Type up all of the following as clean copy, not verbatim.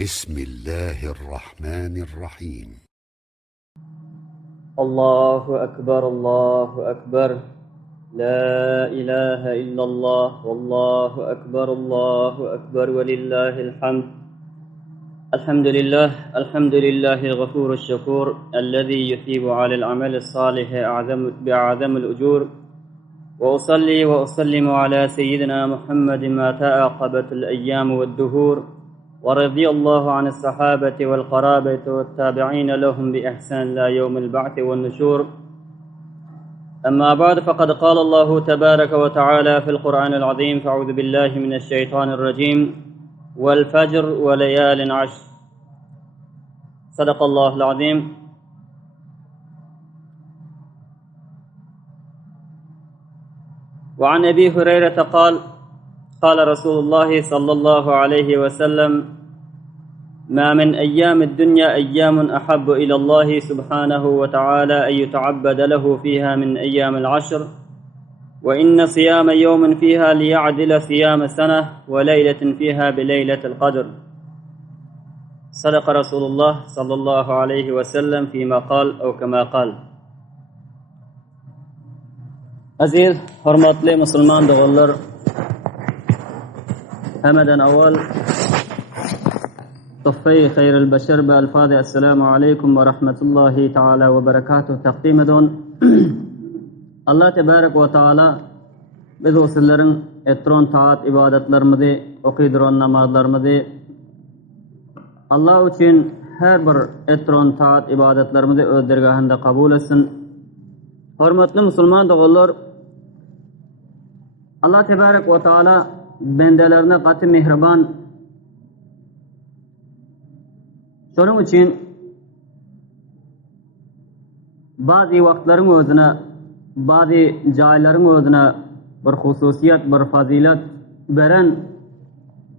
بسم الله الرحمن الرحيم. الله أكبر الله أكبر، لا إله إلا الله، والله أكبر الله أكبر ولله الحمد. الحمد لله الغفور الشكور الذي يثيب على العمل الصالح بأعظم الأجور، وأصلي وأسلم على سيدنا محمد ما تعاقبت الأيام والدهور، ورضي الله عن الصحابة والقرابة والتابعين لهم بإحسان لا يوم البعث والنشور. أما بعد، فقد قال الله تبارك وتعالى في القرآن العظيم: فأعوذ بالله من الشيطان الرجيم، والفجر وليال عشر. صدق الله العظيم. وعن أبي هريرة قال: قال رسول الله صلى الله عليه وسلم: ما من أيام الدنيا أيام أحب إلى الله سبحانه وتعالى أن يتعبد له فيها من أيام العشر، وإن صيام يوم فيها ليعدل صيام سنة، وليلة فيها بليلة القدر. صدق رسول الله صلى الله عليه وسلم فيما قال أو كما قال. Aziz, hurmatli musulmon o'g'illar, hammadan avval Tuffay Khayrul Bashar bi alfazi assalomu alaykum va rahmatullohi taala va barakatuh taqdim edon. Allah tebarak va taala biz o'zlaring etron taat ibodatlarimizni, o'qiydigan namozlarimizni Allah uchun har bir etron taat ibodatlarimizni o'z dargohida qabul etsin. Hurmatli musulmon o'g'illar, Allah tebarak va taala bendelerine qatı mehribon. Şunun için bazı vaqtların özüne, bazı joyların özüne bir hususiyet, bir fazilet veren,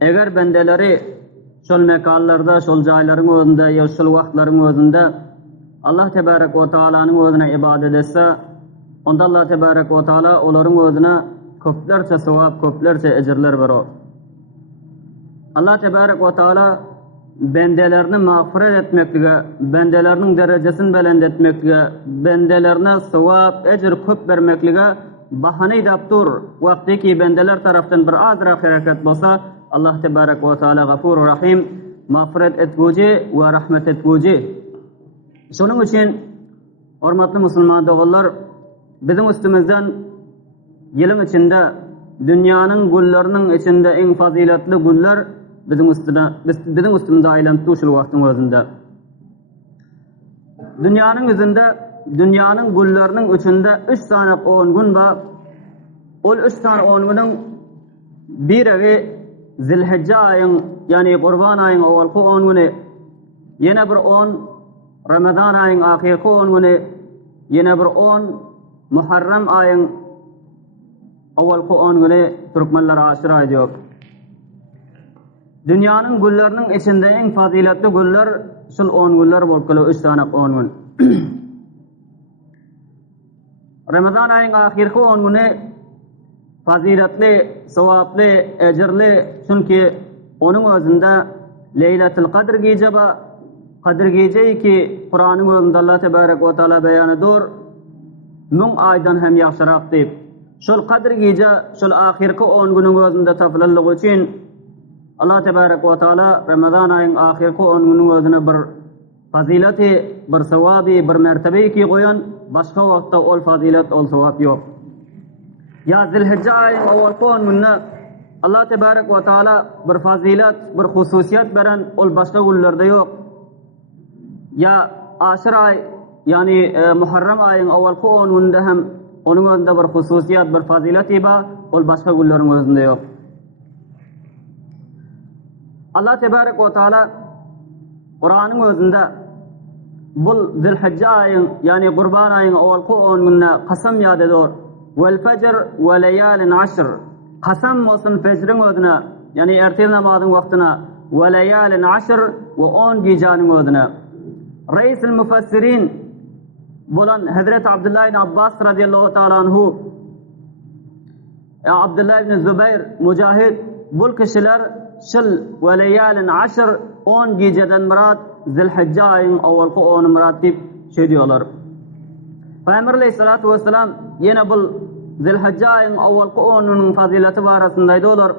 eğer bendeleri şol mekanlarda, şol joyların özünde ya şol vaqtların özünde Allah tebarak ve taala'nın özüne ibadet etse, onda Allah tebarak ve taala onların özüne köplerce sevap, köplerce ecirler verir. Allah tebarak ve taala bendelerini mağfiret etmeklige, bendelerinin derecesini belend etmeklige, bendelerine sevap, ecir köp vermeklige bahane ediptur. Vakti ki bendeler taraftan bir azra hareket olsa, Allah tebarak ve taala gafur rahim, mağfiret etguci ve rahmet etguci. Şunun için hurmatli musulmon o'g'illar, bizim üstümüzden yılın içinde, dünyanın gullarının içinde en faziletli guller bizim üstümüzde aylanıp şu vaktin özünde. Dünyanın yüzünde, dünyanın gullarının içinde 3 tane 10 gün var. O 3 tane 10 günün bir evi Zilhicce ayın, yani Kurban ayın avvalki 10 günü, yine bir 10 Ramazan ayın ahirki 10 günü, yine bir 10 Muharrem ayın avvalki 10 günü Türkmenler aşıra ediyor. Dünyanın gullarının içinde en faziletli guller şul 10 guller bolkalı 3 tane 10 gün. Ramazan ayın ahirki 10 günü faziletli, sevaplı, ecirli, çünkü onun özünde Leylatul Kadr gece var. Kadir geceyi ki Kur'an'ın özünde Allah tebarek ve taala beyan ediyor. Mun aydan hem yaxşırak deyip. Şol Kadir gece, şol ahirki 10 günün özünde tafilillik için Allah tebarek ve taala Ramazan ayın ahirki 10 günün özüne bir fazileti, bir sevabi, bir mertebeyi ki koyan, başka vaqtda ol fazilet, ol sevap yok. Ya Zilhicce ayın avvalki 10 gününe Allah tebarek ve taala bir fazilet, bir hususiyet veren, ol başka günlerde yok. Ya Aşır ay, yani Muharrem ayın avvalki 10 gününde hem onun özünde bir hususiyet, bir fazileti var, ol başka günlerin özünde yok. Allah tebarek ve taala Kur'an'ın özünde bu Zilhicce ayın, yani Kurban ayın avvalki 10 gününe kasam yad ediyor. Vel fecr ve leyalin aşr. Kasam olsun fecrin özüne, yani ertel namazın vaktine, ve leyalin aşr ve 10 gecenin özüne. Reis-i müfessirin bulan Hazreti Abdullah ibn Abbas radıyallahu ta'ala anhu, Abdullah ibn Zübeyir, Mücahid, bu kişiler şıl ve leyalin aşr 10 geceden murat Zilhicce ayının avvalki 10'u murat deyip şey diyorlar. Peygamber Aleyhissalatu vesselam yine bu Zilhicce ayının avvalki 10'unun fazileti barasındaydı olar.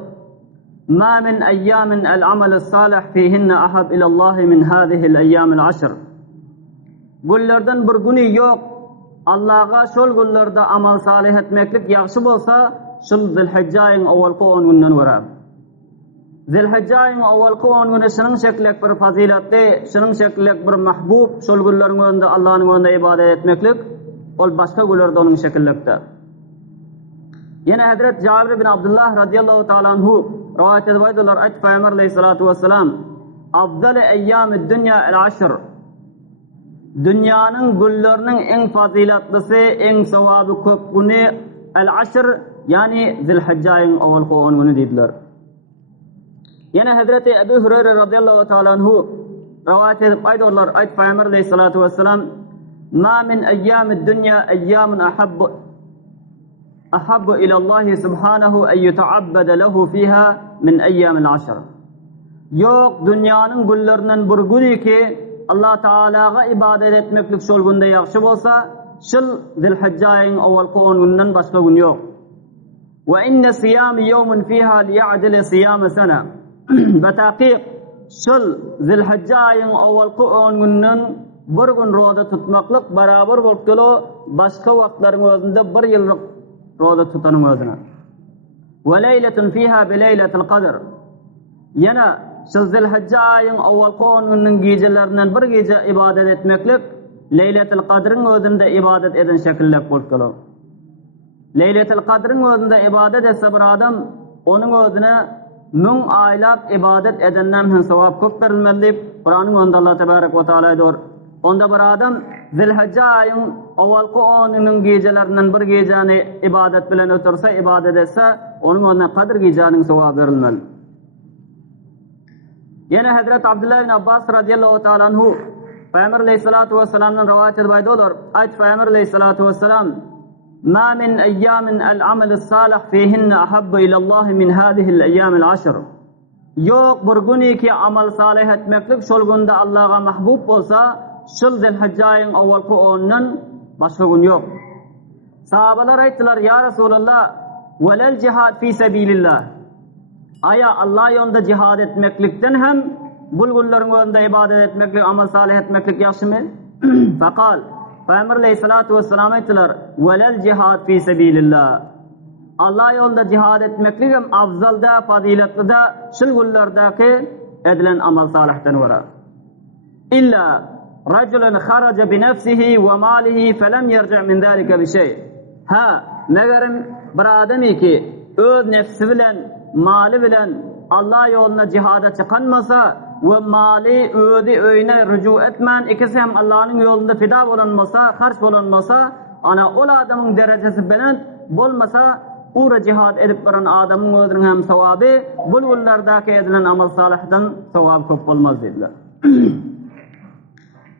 Ma min ayyamin el-amel salih fihinne ahab ilallahi min hadihil ayyamil ashr. Gullardan bir günü yok. Allah'a şol gullarda amal salih etmeklik yaxşı bolsa, şol Zilhicce ayının avvalki 10 günden vara. Zilhicce ayının avvalki 10 günü şunun şekillik bir faziletli, şunun şekillik bir mahbub, şol gulların önünde Allah'ın önünde ibadet etmeklik, ol başka gullarda onun şekillikte. Yine Hazret Cabir bin Abdullah radıyallahu ta'ala anhu rivayet ediyorlar ayet Peygamber Aleyhissalatu vesselam afdal eyyamid dünya el ashr. Dünyanın gullarının en faziletlisi, en sevabı köp günü el ashr yani Zilhicce ayının avvalki 10 günü dediler. Yine Hazreti Ebu Hureyre radıyallahu ta'ala anhu rivayet ediyorlar ayet Peygamber Aleyhissalatu vesselam ma min eyyamid dünya eyyamun ahabbu ila Allah subhanahu en yuta'abbada lahu fiha min eyyamil ashr. Yok dünyanın gullarından bir günü ki Allah Teala'ga ibadet etmeklik şol günde yaxşı bolsa, şol Zilhicce ayının avvalki 10 günden başka gün yok. Ve inne siyami yevmun fiha liya'dile siyame sene. Betaqik şol Zilhicce ayının avvalki 10 günden bir gün roza tutmaklık beraber bolup gelo başka vaqtların özünde bir yıllık roza tutanın özüne. Ve leyletun fiha bi leyletil qadr. Yana şu Zilhicce ayının avvalki 10 günün gecelerinden bir gece ibadet etmeklik Leyletil Kadr'ın özünde ibadet eden şekillik bolup gelo. Leyletil Kadr'ın özünde ibadet etse bir adam onun özüne mün aylap ibadet edenden hem sevap köp verilmeli. Kur'an'ın önünde Allah Tebarek ve Teala diyor. Onda bir adam Zilhicce ayının avvalki 10'unun gecelerinden bir geceni ibadet bilen ötürse, ibadet etse onun önüne Kadr gecenin sevap verilmeli. Yine Hazret Abdullah bin Abbas radıyallahu ta'ala anhu Peygamber Aleyhissalatu vesselam'dan rivayet ediyorlar. Ayet Peygamber Aleyhissalatu vesselam ma min ayyamin el-amel salih fihinne ahabbu ilallahi min hadihil ayyamil ashr. Yok bir günü ki amal salih etmeklik şol günde Allah'a mahbub olsa şol Zilhicce ayının avvalki 10'undan başka gün yok. Sahabeler ayttılar ya Resulallah velel cihad fi sebilillah. Aya Allah yolunda cihad etmeklikten hem bulgulların önünde ibadet etmeklik, amal salih etmeklik yaxşı mı? Fakal Peygamber Aleyhissalatu vesselam ayttılar velel cihad fi sebilillah. Allah yolunda cihad etmeklik hem afzalda, faziletli de şılgullardaki edilen amal salihten vara. İlla raculun kharaca bi nefsihi ve malihi felem yerci' min zalika bi şey. Ha, megerim bir ademi ki öz nefsi bilen, mali bilen Allah yoluna cihada çıkanmasa ve mali ödi öyne rücu etmen, ikisi hem Allah'ın yolunda fida olanmasa, harç olanmasa, ana ol adamın derecesi bilen bolmasa, uğra cihad edip varan adamın özünün hem sevabı, bulgullardaki edilen amal salihten sevabı köp olmaz dediler.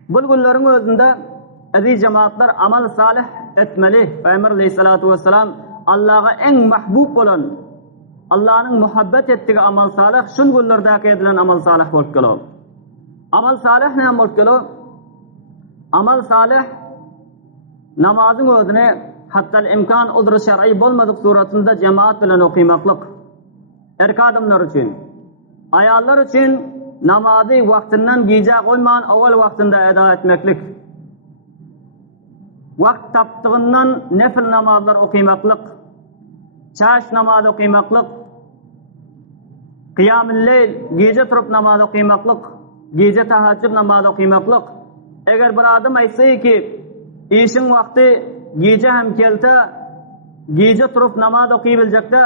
Bulgulların özünde aziz cemaatler amal salih etmeli. Peygamber Aleyhissalatu vesselam Allah'a en mahbub olan Allah'ın muhabbet ettiği amal salih şun gullardaki edilen amal salih bolup gelo. Amal salih ne bolup gelo? Amal salih namazın özüne hatta imkan uzru şer'i bolmadık suratında cemaat bilen okuymaklık. Erkadımlar için, ayallar için namazı vaktinden gece koyman avval vaktinde eda etmeklik. Vakt taptığından nefil namazlar okuymaklık. Çaş namazı okuymaklık. Kıyam-ı leyl gece turup namazı okuymaklık. Gece tahaccüd namazı okuymaklık. Eğer bir adam aytsa ki işin vakti gece hem kelte gece turup namaz okuyabilecekte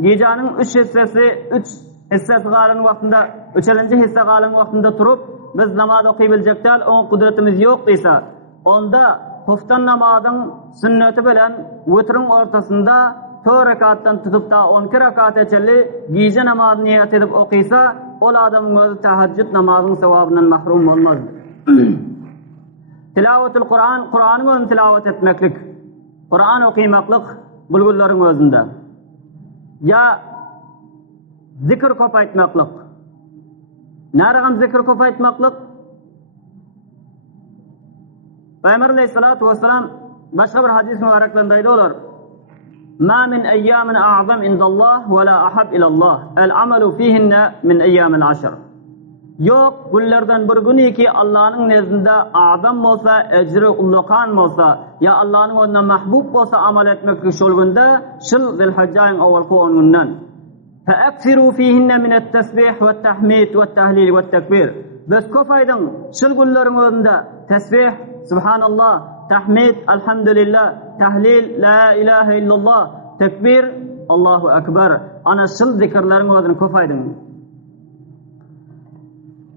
gecenin 3 hissesi kalan vaktinde 3. hisse kalan vaktinde turup biz namaz okuyabilecekte onun kudretimiz yok ise onda huftan namazın sünneti bilen vitrın ortasında 4 rekattan tutup da 12 rekat eçeli gece namazı niyet edip okuysa o adamın özü teheccüd namazının sevabından mahrum olmaz. Tilavetul Kur'an, Kur'an'ın özünü tilavet etmeklik, Kur'an okuymaklık bulgulların özünde. Ya zikir kopaytmaklık. Naragam zikr köp aytmaklyk. Peygamber Aleyhissalatu vesselam başka bir hadis mübareklerinde aytdılar. Ma min ayyamin a'zam indallah ve la ahab ilallah. El amalu fihinne min ayyamil ashr. Yok günlerden bir günü ki Allah'ın nezdinde azam olsa, ecri ullukan olsa, ya Allah'ın onunla mahbub olsa amel etmek şol günde, şıl zilhaccayn awalki 10 günden. فَاَكْفِرُوا ف۪يهِنَّ مِنَ التَّسْبِيحِ وَالتَّحْمِيدِ وَالتَّهْلِيلِ وَالتَّكْبِيرِ. Biz kofaydın, şıl günlerin önünde tesbih, subhanallah, tahmid, elhamdülillah, tahlil, la ilahe illallah, tekbir, Allahu ekber. Ana şıl zikirlerin önünde kofaydın.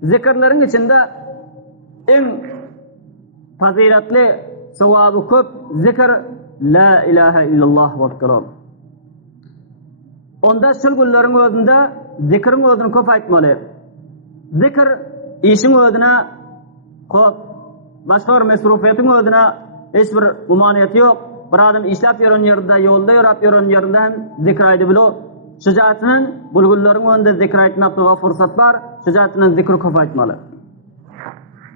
Zikirlerin içinde en faziletli, sevabı köp zikir, la ilahe illallah ve kelam. Onda şıl günlerin özünde zikirin özünü köp aytmaly. Zikir işin özüne köp, başka bir mesrufiyetin özüne hiç bir umaniyeti yok. Bir adam işlep yürün yerinde, yolda yürüp yürün yerinde hem zikir aydı bilo. Şücaatının bulgulların önünde zikir aytmaklığa fırsat var. Şücaatının zikri köp aytmaly.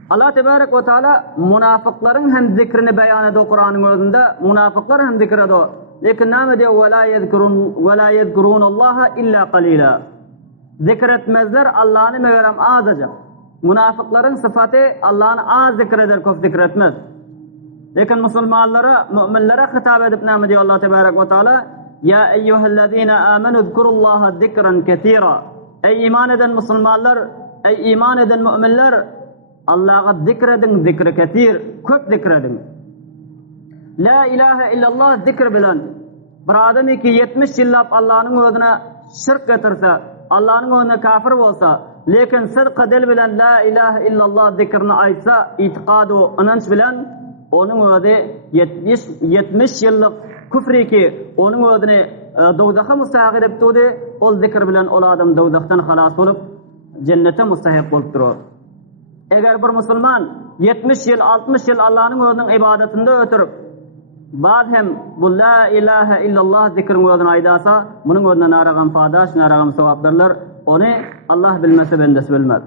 Allah Tebarek ve Teala münafıkların hem zikrini beyan ediyor Kur'an'ın özünde. Münafıklar hem zikir ediyor. Lekin nâme diyor وَلَا يَذْكُرُونَ اللّٰهَ اِلَّا قَلِيلًا. Zikretmezler Allah'ını meğerem azıca. Münafıkların sıfatı Allah'ını az zikreder, köp zikretmez. Lekin Müslümanlara, müminlere hitap edip nâme diyor Allah Tebarek ve Teala Ya eyyühellezîne âmenü zkurullâhe zikran ketîrâ. Ey iman eden Müslümanlar, ey iman eden müminler, Allah'a zikredin, zikri ketir, köp zikredin. La ilahe illallah zikr bilen. Bir adam ki 70 yıllap Allah'ın özüne şirk getirse, Allah'ın özüne kafir olsa, lekin sıdkı dil bilen la ilahe illallah zikrini aytsa, itikadu inanç bilen, onun özü 70 yıllık küfri ki, onun özüne dovdaha mustahak edip tuğdu, ol zikr bilen ol adam dovdaktan halas olup, cennete mustahak olup durur. Eğer bir Müslüman 70 yıl, 60 yıl Allah'ın özünün ibadetinde ötürüp, hem bu la ilahe illallah zikrin özünü aydasa, bunun özüne naragam fadaş, naragam sevap derler, onu Allah bilmese bendesi bilmez.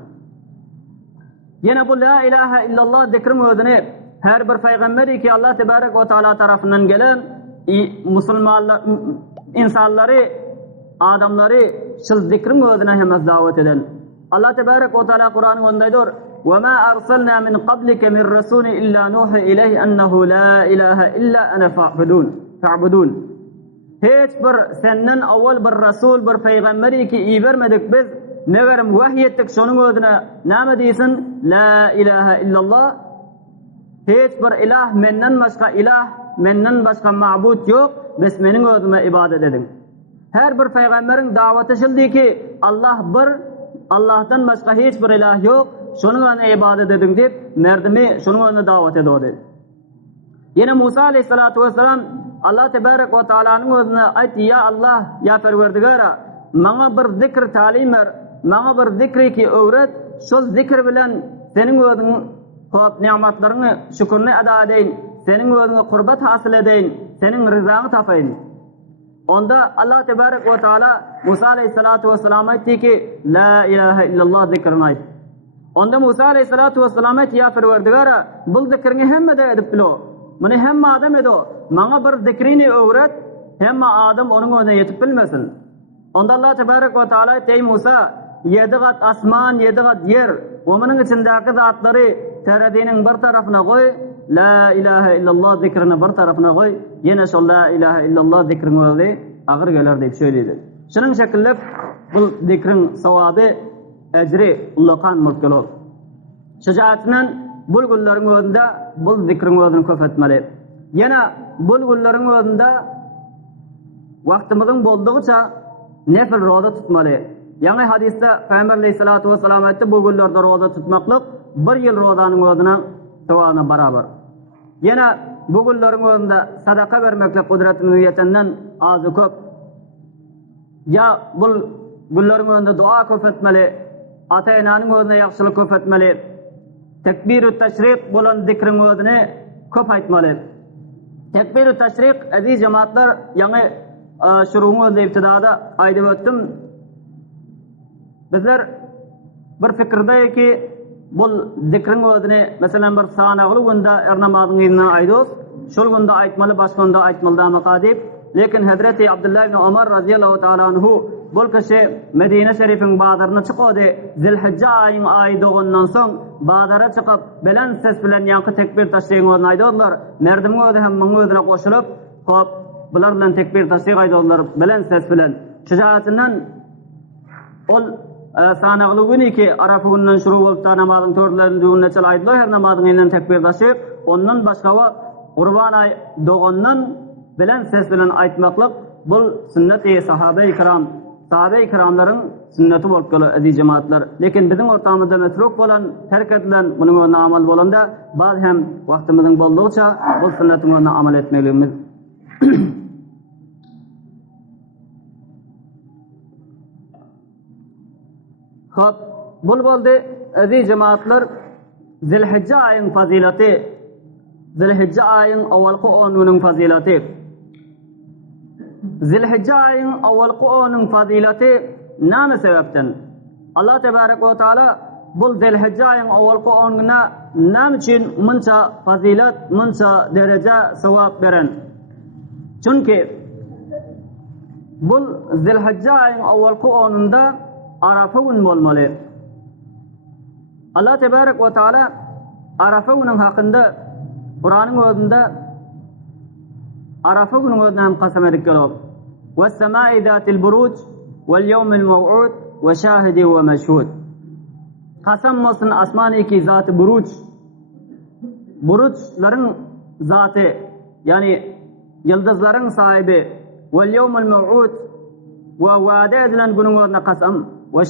Yine bu la ilahe illallah zikrin özünü her bir peygamberi ki Allah Tebarek ve Teala tarafından gelen Müslümanlar, insanları, adamları şıl zikrin özüne hemen davet eden. Allah Tebarek ve Teala Kur'an'ın önünde diyor, وَمَا أَرْسَلْنَا مِنْ قَبْلِكَ مِنْ رَسُولٍ إِلَّا نُوحِي إِلَيْهِ أَنَّهُ لَا إِلَٰهَ إِلَّا أَنَا فَاعْبُدُونَ. Hiç bir senden evvel bir Resul, bir peygamberi ki iyi vermedik biz, meğerim vahyettik şunun özüne, ne deysin? La ilahe illallah. Hiç bir ilah, menden başka ilah, menden başka ma'bud yok, biz menin özüme ibadet edin. Her bir peygamberin daveti şildi ki, Allah bir, Allah'tan başka hiçbir ilah yok, şunun önüne ibadet edin deyip, merdimi şunun önüne davet ediyordu. Yine Musa aleyhissalatu vesselam, Allah Tebarek ve Teala'nın özüne aytti, ya Allah, ya Perverdigara, bana bir zikr talim ver, bana bir zikri ki öğret, şu zikr bilen senin özünün köp nimetlerini, şükrünü eda edeyim, senin özüne kurbat hasıl edeyim, senin rızanı tapayım. Onda Allah Tebarek ve Teala Musa aleyhissalatu vesselam aytti ki, la ilahe illallah zikrini aytti. Onda Musa aleyhissalatu vesselam aytti, ya Perverdigara, bu zikrini hemme de edip bilo. Bunu hemme adam edo. Bana bir zikrini öğret, hemme adam onun önüne yetip bilmesin. Onda Allah Tebarek ve Teala aytti, ey Musa, 7 kat asman, 7 kat yer, onun içindeki zatları teradinin bir tarafına koy, la ilahe illallah zikrini bir tarafına koy, yine şu la ilahe illallah zikrini öğret, ağır gelir deyip söyledi. Şunun şekilde bu zikrin sevabı, ecri, ullukan mülkül ol. Şecaatinin bulgulların özünde bu zikrin özünü köp etmeli. Yine bulgulların özünde vaktimizin bolduğuça nefil roza tutmalı. Yani hadiste Peygamber aleyhissalatu vesselam aytti, bulgullarda roza tutmaklık 1 yıl rozanın özüne sevabına beraber. Yine bulgulların özünde sadaka vermekle kudretimiz yetenden azı köp. Ya bulgulların özünde dua köp etmeli, ata-enanın özüne yaxşılık köp etmeli. Tekbir-ü teşrik bulan zikrin özüne köp aytmalı. Tekbir-ü teşrik aziz cemaatler yani şuruğun özü iptidada aydıp öttüm. Bizler bir fikirde ki bu zikrin özüne mesela bir sanağlı günde namazın ýerine aýdys. Şol günde aýtmaly, başga günde aýtmaly da makadip. Lekin Hazreti Abdullah ibn Umar radiyallahu ta'ala anhu bol kişi Medine şerifin bazaryna çykdy. Zilhicce aýynyň aýy dogandan soň bazara çykyp bilen ses bilen ýanky tekbir taşýan aýdyllar. Merdimiň özi hem muňa özüne goşulyp, hop bular bilen tekbir taşýan aýdyllar bilen ses bilen. Şujaatinden ol sanağly güni ki Arafa günden şuru bolup da namazyň törlerini düğünne çal aýdylar. Her namazyň ýerine tekbir taşyp, ondan başga Qurban ay doğandan bilen ses bilen aýtmaklyk bu sünnet-i sahabe-i kiramlaryň sünneti bolup galar aziz jemaatlar. Lekin biziň ortamyzda mesruk bolan, terk edilen, munyň öňüne amal bolanda baz hem wagtymyzyň boldygyça bu sünnetiň öňüne amal etmeligimiz. Hop, bul boldy aziz jemaatlar, Zilhicce aýynyň fazilaty, Zilhicce aýynyň awalky 10 günüň fazilaty. Zilhicce aýynyň awalky 10 nyň fazilaty näme sebäpden? Allah tebarek we taala bu Zilhicce aýynyň awalky 10 güne näme üçin munça fazilat, munça derece sowap beren? Çünki bu Zilhicce aýynyň awalky 10'unda Arafa gün bolmaly. Allah tebarek we taala Arafa günüň hakynda Kur'anyň özünde Arafa günüň özüne hem kasam edip gelip "Ve-s-semâ'i zâtil buruj vel-yevmil mev'ûd ve şâhidi ve meşhûd." Kasam olsun asmanyki zatı buruj. Burujlaryň zatı, yani yıldızlaryň sahibi, vel-yevmil mev'ûd ve wa'da edilen günüň özüne kasam, ve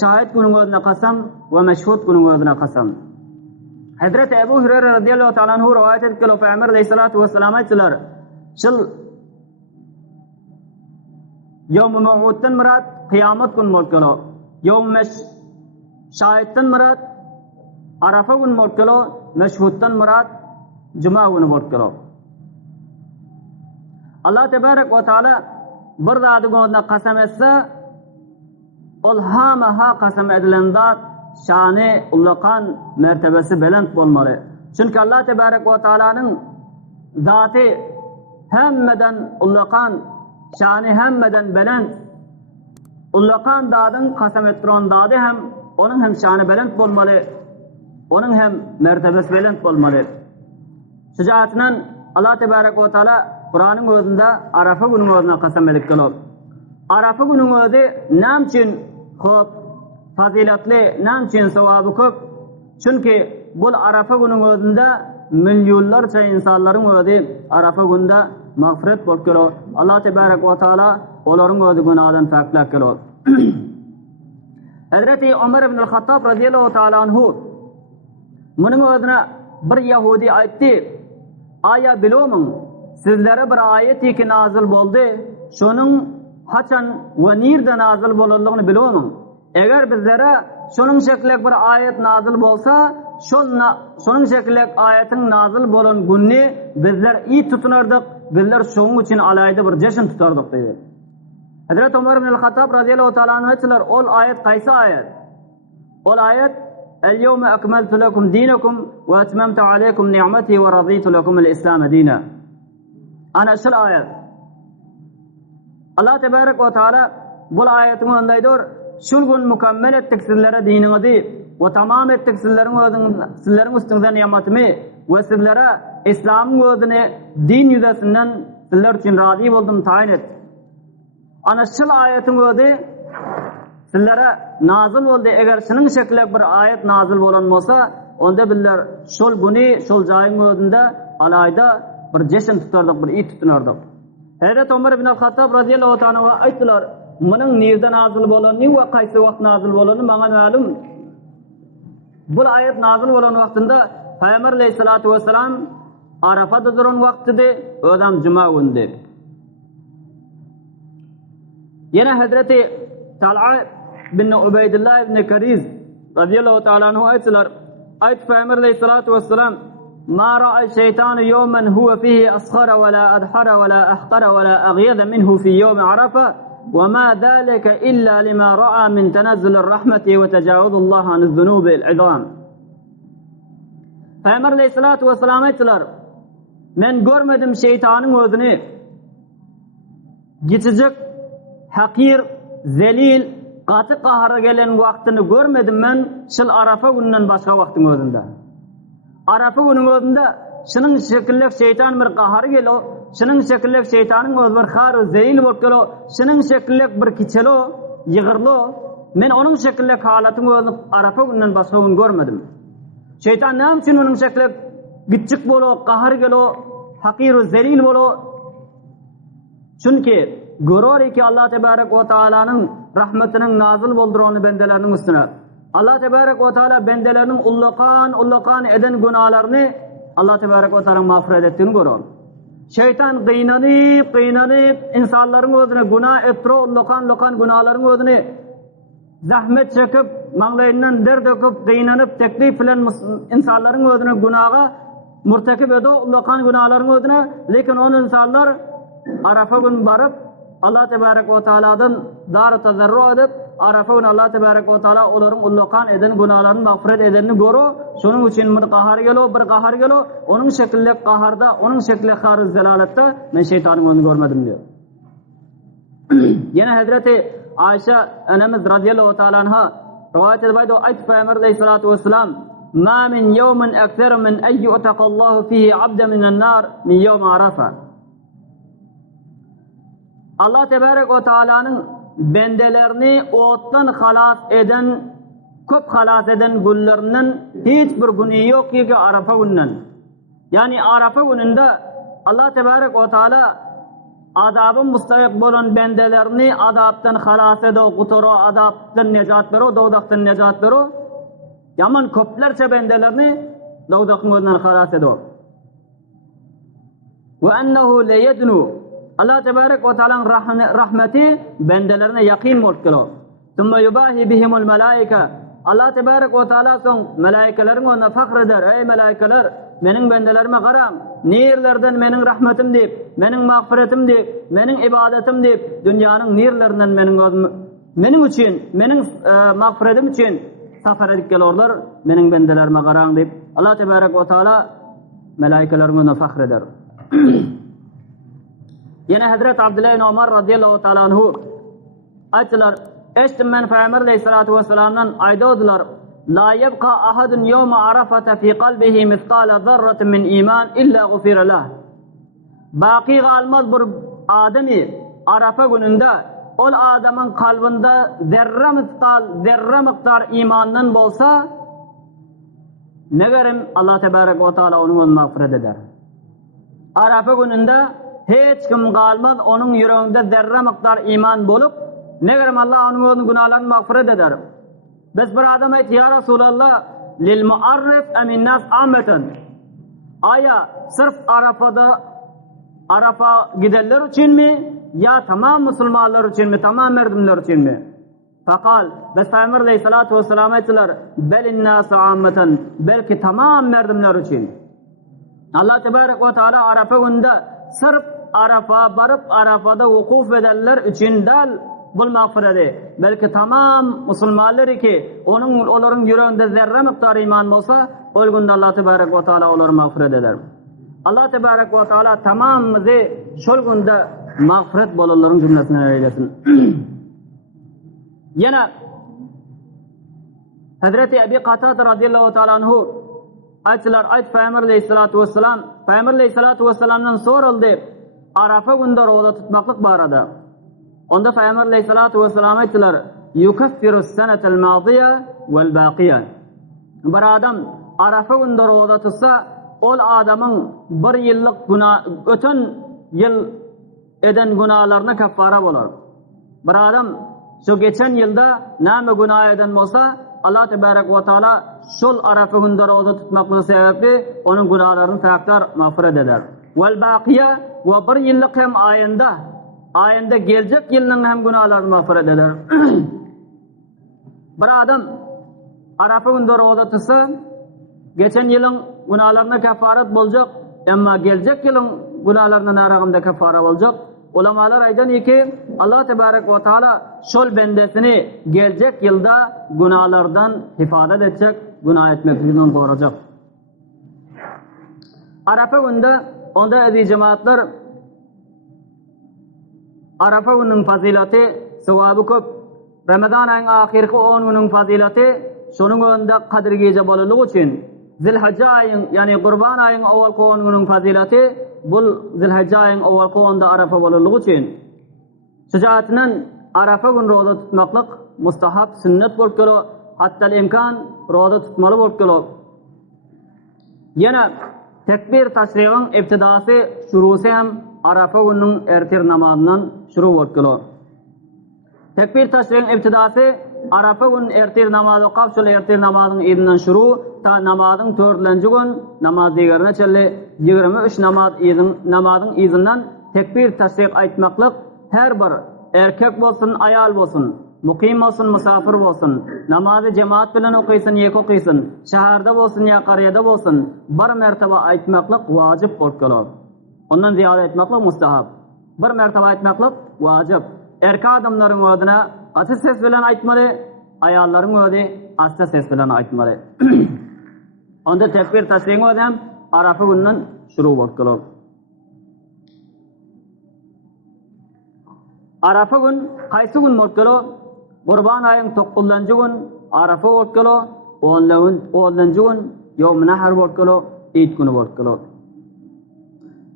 şahid günüň özüne kasam, ve meşhûd günüň özüne kasam. Hazreti Ebu Hureyre radiyallahu ta'ala anhu rivayet etdiler, Peygamber aleyhissalatu vesselam aytdylar: "Şol yawm-u mev'uddan murad kıyamet gün bolýar. Yawm şahiddan murad Arafa gün bolýar, meşhuddan murad Cuma günü bolýar." Allah tebarek ve taala bir zat gününe kasam etse, ol ha kasam edilen zat şany ulakan mertebesi belent bolmaly. Çünki Allah tebarek we taalanyň zaty hemmeden ulakan, şany hemmeden belent. Ulakan dadyň kasam etdiren dady hem onuň hem şany belent bolmaly, onuň hem mertebesi belent bolmaly. Şujaatinden Allah tebarek we taala Kur'anyň özünde Arafa günüň özüne kasam edip gelip, Arafa günüň özü näme üçin hop fazilatly, näme üçin sowaby köp? Çünki bu Arafa günüň özünde milyonlarca insanlaryň özü Arafa günde mağfiret bolup gelir. Allah tebarek we taala olaryň özü günahdan paklap gelir. Hazreti Ömer ibn al-Hattab radiyallahu taala anhu munyň özüne bir Yahudi aýtdy: "Aya bilomyň, sizlere bir ayet ki nazil boldy, şonuň haçan we nirde nazil bolanlygyny bilomyň. Eger bizlere şonuň şekillik bir ayet nazil bolsa, şonuň şekillik ayetin nazil bolan günni bizler iyi tutunardyk, bizler şonuň üçin alaýdy bir jeşin tutardyk" diýdi. Hazrat Ömer ibn al-Hattab radiyallahu ta'ala anhu aytdylar, ol ayet qaysi ayet? Ol ayet "El-yevme akmaltu lekum dinakum ve etmemtu aleykum ni'meti ve raditu lekum el-islam dina." Ana şol ayet. Allah tebarek ve taala bu ayetin önündedir. Şol gün mükemmel etdik sizlere dininizi ve tamam ettik sizlerin üstünden nimetimi ve sizlere İslam'ın özüne din yüzesinden sizler için razı oldum, tayin et. Ana şol ayetin özü sizlere nazil oldu. Eğer şunun şekilde bir ayet nazil bolan bolsa, onda bizler şol güni, şol jaýyň özünde alayda bir jeşin tutardyk, bir iyi tutunardyk. Hazrat Ömer ibn al-Hattab radiyallahu ta'ala aytdylar: "Munyň nirde nazil bolany we qaýsy wagt nazil bolany maňa ma'lum." Bu ayet nazil bolan wagtynda Peygamber aleyhissalatu vesselam Arafada duran wagtydy, ödem Cuma gündi. Yana Hazreti Tal'a bin Ubaydullah ibn Kariz radiyallahu ta'ala anhu aytdylar: "Ayt Peygamber aleyhissalatu vesselam: ما رأى الشيطان يوما هو فيه أصغر ولا أدحر ولا أحقر ولا أغيظ منه في يوم عرفة وما ذلك إلا لما رأى من تنزل الرحمة وتجاوز الله عن الذنوب العظام. Peygamber Aleyhissalatu vesselam ettiler. Men görmedim şeytanın özünü geçecek hakir, zelil, katı kahara gelen vaktini görmedim men şıl Arafa gününden başka vaktin özünde. Arafa günün özünde şunun şekillik şeytan bir kaharı gelo, şunun şekillik şeytanın öz bir harı zelil bolup gelo, şunun şekillik bir kiçelo, yığırlo. Men onun şekillik halatını özünü Arafa gününden başka gün görmedim. Şeytan ne için onun şekillik gitçik bolo, kahar gelo, hakir zelil bolo. Çünkü görür ki Allah Tebarek ve Teala'nın rahmetinin nazil bolduğunu bendelerinin üstüne. Allah Tebarek ve Teala bendelerinin ullakan eden günahlarını Allah Tebarek ve Teala'nın mağfiret ettiğini görür. Şeytan kıynanıp insanların özüne günah ettire, ullakan günahların özüne zahmet çekip, mağlayından der döküp, kıynanıp, teklif filan insanların özüne günaha murtekip edo, ullakan günahların özüne. Lekin onun insanlar Arafa gün barıp Allah Tebarek ve Teala'dan dar-ı tazarru edip Arafa gün Allah Tebarek ve Teala onların ullokan eden günahlarını mağfiret edenini görü. Şunun için bir kahar gelo. Onun şekillik kaharda, onun şekillik harı zelalette ben şeytanın onu görmedim diyor. Yine Hazreti Ayşe annemiz radıyallahu teala anha rivayet ediyor. Ayet Peygamber Aleyhissalatu vesselam "Ma min yevmin ekser min en yu'takallahu fihi abde minen nar min yevm Arafa." Allah Tebarek ve Teala'nın bendelerini ottan halas eden günlerinin hiçbir günü yok ki Arafa gününden. Yani Arafa gününde Allah Tebarek ve Teala adabın müstahik olan bendelerini adaptan halas edo, kuturu adaptan necat vero, doğdaktan necat vero. Yaman köplerce bendelerini doğdaktan gözünden halas edo. Ve ennehu leyednu Allah Tebarek ve Teala'nın rahmeti bendelerine yakin bolup. Thumma yubahi bihimul malaika. Allah Tebarek ve Teala son melaikelerin ona fakreder. Ey melaikeler, mening bendelerime qaram. Nirlerden mening rahmetim deyip, mening mağfiretim deyip, mening ibadetim deyip, dünyanın nirlerinden mening için, mening mağfiretim için safar edip gelorlar. Mening bendelerime qaram deyip Allah Tebarek ve Teala melaikelerin ona fakreder. Yine Hazreti Abdullah ibn Ömer radıyallahu teala anhu ayetler eştimmen Peygamber Aleyhissalatu vesselam'dan aydodular la yebqa ahadun yevme arafata fi kalbihi miskala zarratin min iman illa gufira lah. Baki kalmaz bir ademi Arafa gününde ol adamın kalbinde zerre miktar imandan bolsa negerim Allah Tebarek ve Teala onun mağfiret eder. Arafa gününde hiç kim kalmaz onun yüreğinde zerre miktar iman bulup negerim Allah onun günahlarını mağfiret eder. Biz bir adam et ya Resulallah lil muarrif emin nas ameten. Aya sırf Arafa gidenler için mi ya tamam Müslümanlar için mi, tamam merdimler için mi? Fakal biz Peygamber Aleyhissalatu vesselam ettiler belin nas ameten, belki tamam merdimler için. Allah Tebarek ve Teala Arafa günde sırf Arafa barıp Arafa'da vukuf edenler için dal bul mağfireti. Belki tamam Müslümanlar ki onların yüreğinde zerre miktar iman olsa o günde Allah Tebarek ve Teala onları mağfiret eder. Allah Tebarek ve Teala tamamımızı şol günde mağfiret bolanların cümlesinden eylesin. Yine Hazreti Ebi Katade radıyallahu teala anhu ayet Peygamber Aleyhissalatu vesselam Peygamber Aleyhissalatu vesselam'dan soruldu Arafa günde roza tutmaklık barada. Onda Peygamber Aleyhissalatu vesselam ayettiler yukaffiru senetel madiye vel baqiye. Bir adam Arafa günde roza tutsa ol adamın bir yıllık öten yıl eden günahlarına kaffara bolar. Bir adam şu geçen yılda name günah eden olsa Allah Tebarek ve Teala şol Arafa günde roza tutmaklığı sebebi onun günahlarını tekrar mağfiret eder. Vel baqiye ve bir yıllık hem ayında gelecek yılın hem günahlarını mağfiret eder. Bir adam Arafa günde roza tutsa geçen yılın günahlarına kefaret olacak ama gelecek yılın günahlarına narağında kefara olacak. ulamalar aydan ki Allah Tebarek ve Teala şol bendesini gelecek yılda günahlardan ifade edecek, günah etmekten koruyacak. Arafa günde onda aziz cemaatler Arafa günün fazileti sevabı köp. Ramazan ayının ahirki 10 günün fazileti şonun önünde Kadir Gece boluluğu için Zilhicce ayın yani Kurban ayının awalki 10 günün fazileti bul Zilhicce ayının awalki 10'da Arafa boluluğu için şecaatinin Arafa gün roza tutmaklık mustahab sünnet bolup gelo hatta imkan roza tutmalı bolup gelo. Yana tekbir taşriğin ibtidası şurusu hem Arafa günün ertir namazından şuru bolup gelo. Tekbir taşriğin ibtidası Arafa günün ertir namazı qavşul ertir namazının idinden şuru ta namazın 4-nji gün namaz digerine çelle 23 namazın izinden tekbir taşriq aytmaklık her bir erkek bolsun ayal bolsun mukim bolsun musafir bolsun namazı cemaat bilen okuysun yek okuysun şaharda bolsun ya qaryada bolsun bir mertebe aytmaklık vacip bolup geler. Ondan ziyade aytmaklık mustahab. Bir mertebe aytmaklık vacip. Erkek adamların adına açık ses bilen aytmalı, ayalların adına asta ses bilen aytmalı. Onda tekbir taşriğin odam Arafa gününden şuru bolup geler. Arafa gün qaysı gün bolup geler? Kurban ayının 9-njy gün Arafa bolup geler, 10-njy gün Yawm Nahr bolup geler, Eid günü bolup geler.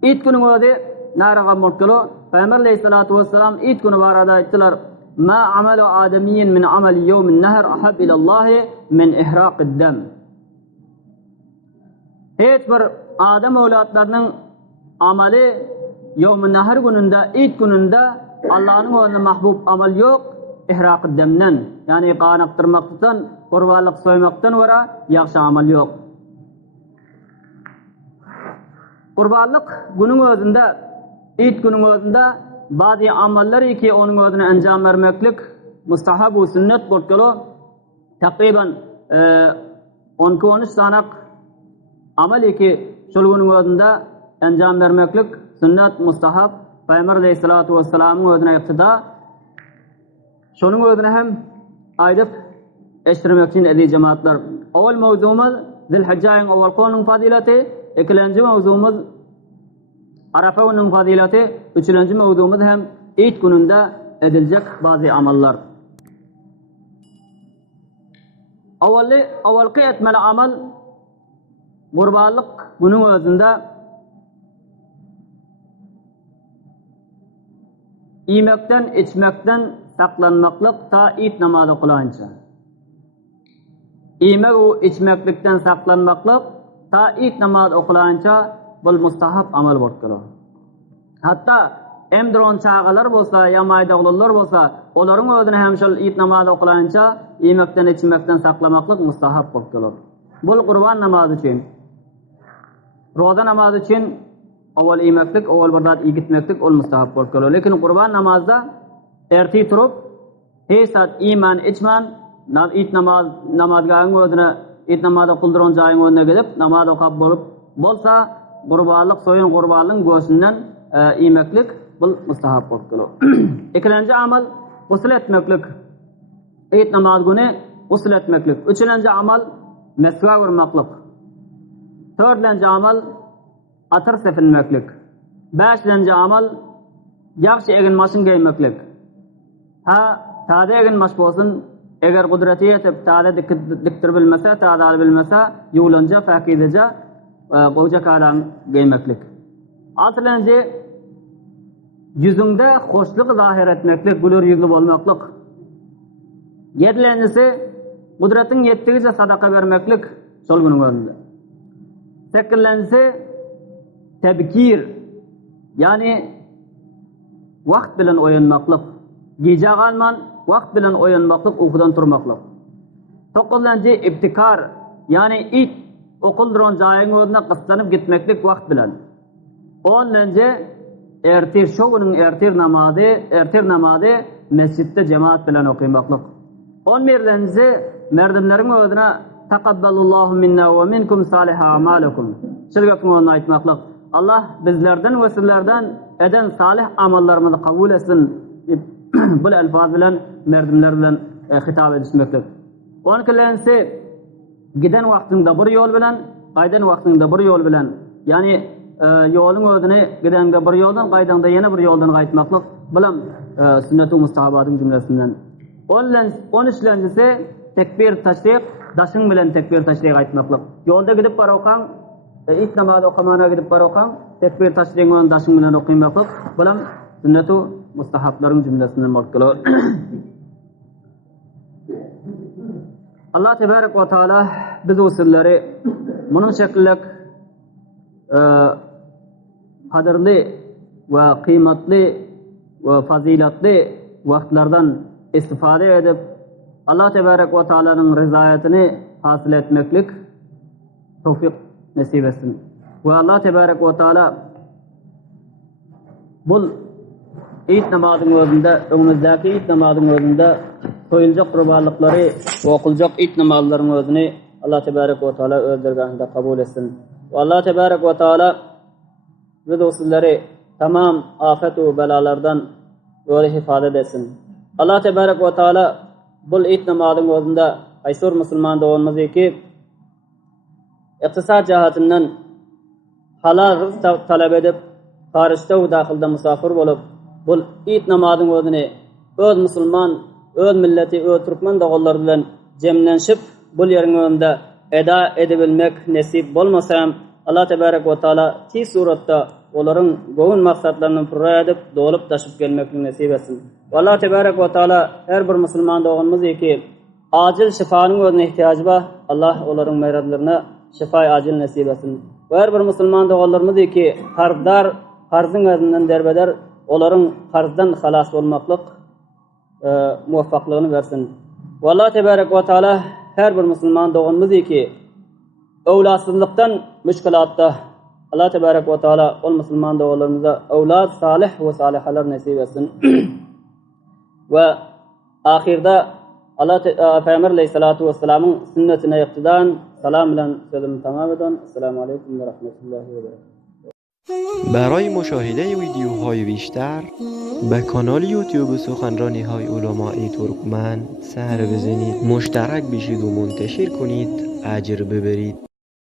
Eid günü odam naraga bolup geler. Peygamber aleyhissalatu vesselam Eid günü barada aytdılar: "Ma amalu adamiyyin min amali Yawm Nahr ahab ila Allah min ihraqid dam." Hiç bir adam evlatlarının amali Yawm Nahr gününde, Eid gününde Allah'ın önünde mahbub amal yok, ihraqid damdan. Yani qan aqtırmaktan, qurbanlık soymaktan vara yaxşı amal yok. Qurbanlık günün özünde Eid günün özünde bazı amallar ki onun özüne anjam vermeklik mustahab ve sünnet bolup geler. Takriban 12-13 sanak amal ki şol günün özünde anjam vermeklik sünnet mustahab. Peygamber aleyhissalatu vesselam'ın özüne iktida şonun özüne hem aydıp eştirmek için aziz cemaatler. Awal mevzumuz Zilhicce ayının awal günün fazileti, ikinci mevzumuz Arafa günün fazileti, üçüncü mevzumuz hem Eid gününde edilecek bazı amallar. Awalki etmeli amal kurbanlık günün özünde yemekten, içmekten saklanmaklık ta Eid namazı kılanca. Yemek ve içmeklikten saklanmaklık ta Eid namazı okulanca bul mustahab amal bolup geler. Hatta emdron çağalar bolsa, ya maydagullar bolsa, olaryň özüne hem şol Eid namazı okulanca yemekten, içmekten saklamaklyk mustahab bolup geler. Bul Kurban namazı üçin. Roza namazı üçin awal yemeklik, awal bir zat gitmeklik ol mustahab bolup geler. Lekin Kurban namazda erti turup hesat iman içman Eid namazgahyň özüne Eid namazı kıldyran jaýyň önüne gelip namaz okap bolup bolsa kurbanlık soyun kurbanlığın göğsünden yemeklik bu mustahab bolup geler. İkinci amal gusül etmeklik. Eid namaz günü gusül etmeklik. Üçüncü amal mesva vurmaklık. Dördüncü amal atır sepilmeklik. Beşinci amal yaxşı egin maşyn giymeklik. Taze egin maş bolsun, eger kudreti yetip taze diktir bilmese, taze bilmese, yuğulunca, fakidece qoca kalan giymeklik. Altıncı yüzünde hoşluk zahir etmeklik, gülür yüzlü olmaklık. Yedincisi kudretin yettiğince sadaka vermeklik sol günün önünde. Sekizincisi tebkir, yani vakt bilen oyanmaklık. Gece kalman vakt bilen oyanmaklık, uykudan turmaklık. Dokuzuncu ibtikar, yani Eid okulduran jaýyň özüne gyslanıp gitmeklik vakt bilen. 10-njy ertir şogunun ertir namazı mescitte cemaat bilen okumaklyk. 11-njy merdinleriň özüne takabbalallahu minna we minkum salih a'malakum. Şirgek onu aytmaklyk. Allah bizlerden ve sizlerden eden salih amallarımızı kabul etsin. Bu elfaz bilen, merdimler bilen hitap edilmektedir. Onun kilensi giden vaktinde bir yol bilen, qaydan vaktinde bir yol bilen. Yani yolun özüne gidende bir yoldan, qaydanda yana bir yoldan qaytmaklık bilen sünnet-i mustahabatın cümlesinden. On işlencisi tekbir taşrik, daşın bilen tekbir taşrik aytmaklık. Yolda gidip barokan, ilk namazı okumana gidip barokan, tekbir taşriğin daşın bilen okuymaklık bilen sünnet-i mustahabların cümlesinden bakılır. Allah Tebarek ve Teala biz usulleri bunun şekillik kadirli ve kıymetli ve faziletli vaktlardan istifade edip Allah Tebarek ve Teala'nın rızayetini hasıl etmeklik tevfik nasip etsin. Ve Allah Tebarek ve Teala bu İd namazın özünde, önümüzdeki İd namazın özünde koyulacak kurbanlıkları ve okulacak İd namazların özünü Allah Tebarek ve Teala öz dergahında kabul etsin. Ve Allah Tebarek ve Teala biz usulleri tamam afet ve belalardan öyle hifazet etsin. Allah Tebarek ve Teala bu İd namazın özünde aysur Müslüman doğulmaz ki iktisat cihatinden halal rızk talep edip karışta ve dahilde misafir olup bu İd namazın özünü öz Müslüman, öz milleti, öz Türkmen doğulları bilen cemlenşip bu yerin önünde eda edebilmek nasip bolmasam Allah Tebarek ve Teala ti suratta onların goğun maksatlarını pürra edip dolup taşıp gelmekini nasip etsin. Allah Tebarek ve Teala her bir Müslüman doğulmaz ki acil şifanın özüne ihtiyacı var. Allah onların meyradlarına şifayı acil nasip etsin. Her bir Müslüman doğullarımız ki karzın özünden derbeder onların karzdan halas olmaklık muvaffaklığını versin. Allah Tebarek ve Teala her bir Müslüman doğulmaz ki evlatsızlıktan müşkilatta Allah Tebarek ve Teala o Müslüman doğullarımıza evlat salih ve salihalar nasip etsin. Ve ahirde Allah Peygamber Aleyhissalatu vesselam'ın sünnetine iktidan salam ile sözümü tamam eden. Esselamu Aleyküm ve Rahmetullahi ve Berekatuhu. برای مشاهده ویدیوهای بیشتر به کانال یوتیوب سخنرانی های علماء ترکمن سر بزنید، مشترک بشید و منتشر کنید، اجر ببرید.